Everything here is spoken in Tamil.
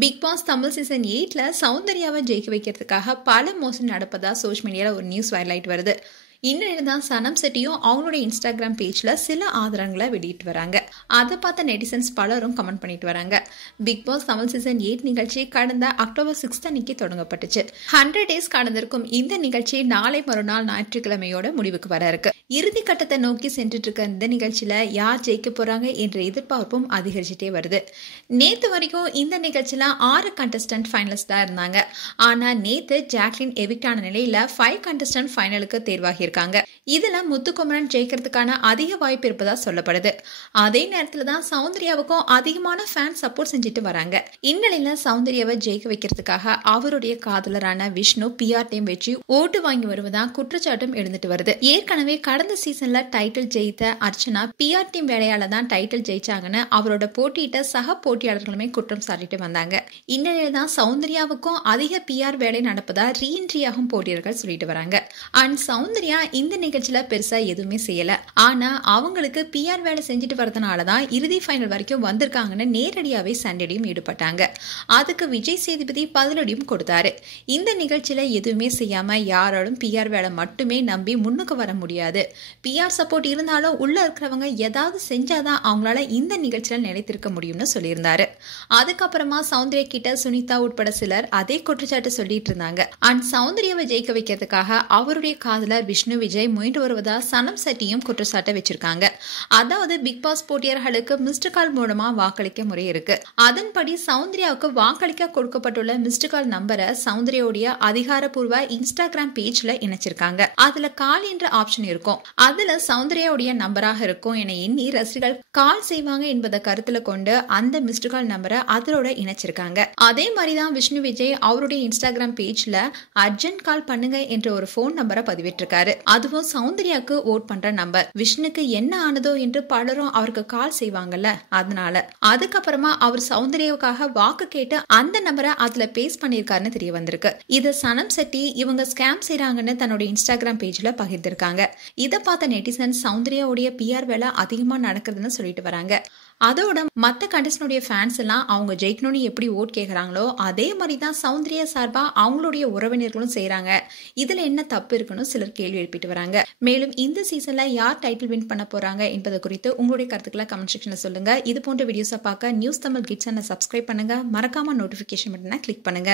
பிக் பாஸ் தமிழ் சீசன் 8ல சௌந்தர்யாவை ஜெயிக்க வைக்கிறதுக்காக பல மோசடி நடப்பதா சோஷியல் மீடியாவில் ஒரு நியூஸ் வைரல் ஆயிட்டு வருது. இந்நிலையில் தான் சனம் செட்டியும் அவங்களுடைய இன்ஸ்டாகிராம் பேஜ்ல சில ஆதாரங்களை வெளியிட்டு வராங்க. அதை பார்த்த நெட்டிசன்ஸ் பலரும் கமெண்ட் பண்ணிட்டு வராங்க. பிக் பாஸ் தமிழ் சீசன் 8 நிகழ்ச்சி கடந்த அக்டோபர் 6 அன்னைக்கு தொடங்கப்பட்டுச்சு. 100 days கடந்திருக்கும் இந்த நிகழ்ச்சி நாளை மறுநாள் ஞாயிற்றுக்கிழமையோட முடிவுக்கு வர இருக்கு. இறுதி கட்டத்தை நோக்கி சென்றுட்டு இருக்க இந்த நிகழ்ச்சியில யார் ஜெயிக்க போறாங்க என்ற எதிர்பார்ப்பும் அதிகரிச்சுட்டே வருது. நேத்து வரைக்கும் இந்த நிகழ்ச்சியில 6 கண்டஸ்டன்ட் ஃபைனலிஸ்ட் தான் இருந்தாங்க. ஆனா நேத்து ஜாக்லின் எவிக்ட் ஆன நிலையில 5 கண்டஸ்டன்ட் ஃபைனலுக்கு தேர்வாகி இருக்காங்க. இதுல முத்துக்குமரன் ஜெயிக்கிறதுக்கான அதிக வாய்ப்பு இருப்பதா சொல்லப்படுது. அதே நேரத்துல தான் சௌந்தர்யாவுக்கும் அதிகமான ஃபேன் சப்போர்ட் செஞ்சுட்டு வராங்க. இந்நிலையில சௌந்தர்யாவை ஜெயிக்க வைக்கிறதுக்காக அவருடைய காதலரான விஷ்ணு PR டீம் வச்சு ஓட்டு வாங்கி வருவதா குற்றச்சாட்டும் எழுந்துட்டு வருது. ஏற்கனவே கடந்த சீசன்ல டைட்டில் ஜெயித்த அர்ச்சனா PR டீம் வேலையால தான் டைட்டில் ஜெயிச்சாங்கன்னு அவரோட போட்டியிட்ட சக போட்டியாளர்களுமே குற்றம் சாட்டிட்டு வந்தாங்க. இந்நிலையில தான் சௌந்தர்யாவுக்கும் அதிக PR வேலை நடப்பதா ரீஎன்ட்ரியாகும் போட்டியாளர்கள் சொல்லிட்டு வராங்க. அண்ட் சௌந்தர்யா இந்த நிகழ்ச்சியில பெருசா எதுவுமே செய்யல. ஆனா அவங்களுக்கு PR வேலை செஞ்சுட்டு வரதுனாலதான் இறுதி ஃபைனல் வரைக்கும் வந்திருக்காங்கன்னு நேரடியாவே சண்டையும் ஈடுபட்டாங்க. அதுக்கு விஜய் சேதுபதி பதிலடியும் கொடுத்தாரு. இந்த நிகழ்ச்சியில எதுவுமே செய்யாம யாராலும் PR வேலை மட்டுமே நம்பி முன்னுக்கு வர முடியாது. PR சப்போர்ட் இருந்தாலும் உள்ள இருக்கிறவங்க ஏதாவது செஞ்சாதான் அவங்களால இந்த நிகழ்ச்சியில நிலைத்திருக்க முடியும்னு சொல்லியிருந்தாரு. அதுக்கப்புறமா சௌந்தர்யா கிட்ட சுனிதா உட்பட சிலர் அதே குற்றச்சாட்டு சொல்லிட்டு இருந்தாங்க. அண்ட் சௌந்தர்யாவை ஜெயிக்க வைக்கிறதுக்காக அவருடைய காதலர் விஷ்ணு விஜய் முயன்று வருவதா சனம் செட்டியும் குற்றச்சாட்டை வச்சிருக்காங்க. அதாவது பிக் பாஸ் போட்டியாளர்களுக்கு மிஸ்டு கால் மூலமா வாக்களிக்க முறை இருக்கு. அதன்படி சௌந்தர்யாவுக்கு வாக்களிக்க கொடுக்கப்பட்டுள்ள மிஸ்டு கால் நம்பரை சௌந்தர்யாவுடைய அதிகாரப்பூர்வ இன்ஸ்டாகிராம் பேஜ்ல இணைச்சிருக்காங்க. அதுல கால் என்ற ஆப்ஷன் இருக்கும். அதுல சௌந்தர்யாவுடைய நம்பராக இருக்கும் என எண்ணி ரசிகர்கள் கால் செய்வாங்க என்பதை கருத்துல கொண்டு அந்த மிஸ்டு கால் நம்பரை அதோட இணைச்சிருக்காங்க. அதே மாதிரிதான் விஷ்ணு விஜய் அவருடைய இன்ஸ்டாகிராம் பேஜ்ல அர்ஜென்ட் கால் பண்ணுங்க என்ற ஒரு போன் நம்பரை பதிவிட்டிருக்காரு. அதுவும் சௌந்தர்யாவுக்கு ஓட் பண்ற நம்பர். விஷ்ணுக்கு என்ன ஆனதோ என்று பலரும் அவருக்கு கால் செய்வாங்கல்ல, அதனால அதுக்கப்புறமா அவர் சௌந்தர்யாவுக்காக வாக்கு கேட்டு அந்த நம்பரை அதுல பேஸ்ட் பண்ணிருக்காருன்னு தெரிய வந்திருக்கு. இத சனம் செட்டி இவங்க ஸ்கேம் செய்றாங்கன்னு தன்னோட இன்ஸ்டாகிராம் பேஜ்ல பகிர்ந்திருக்காங்க. இதை பார்த்த நெட்டிசன் சௌந்தர்யாவுடைய PR வேலை அதிகமா நடக்குதுன்னு சொல்லிட்டு வராங்க. அதோட மத்த கண்டஸ்டன்டுடைய ஃபேன்ஸ் எல்லாம் அவங்க ஜெயிக்கணும்னு எப்படி ஓட் கேட்கறாங்களோ அதே மாதிரி தான் சௌந்தர்யா சார்பா அவங்களுடைய உறவினர்களும் செய்யறாங்க. இதுல என்ன தப்பு இருக்குன்னு சிலர் கேள்வி எழுப்பிட்டு வராங்க. மேலும் இந்த சீசன்ல யார் டைட்டில் வின் பண்ண போறாங்க என்பது குறித்து உங்களுடைய கருத்துக்களை கமெண்ட் செக்ஷன்ல சொல்லுங்க. இது போன்ற வீடியோஸை பார்க்க நியூஸ் தமிழ் கிட்ஸ் சேனலை சப்ஸ்கிரைப் பண்ணுங்க. மறக்காம நோட்டிபிகேஷன் பட்டனை கிளிக் பண்ணுங்க.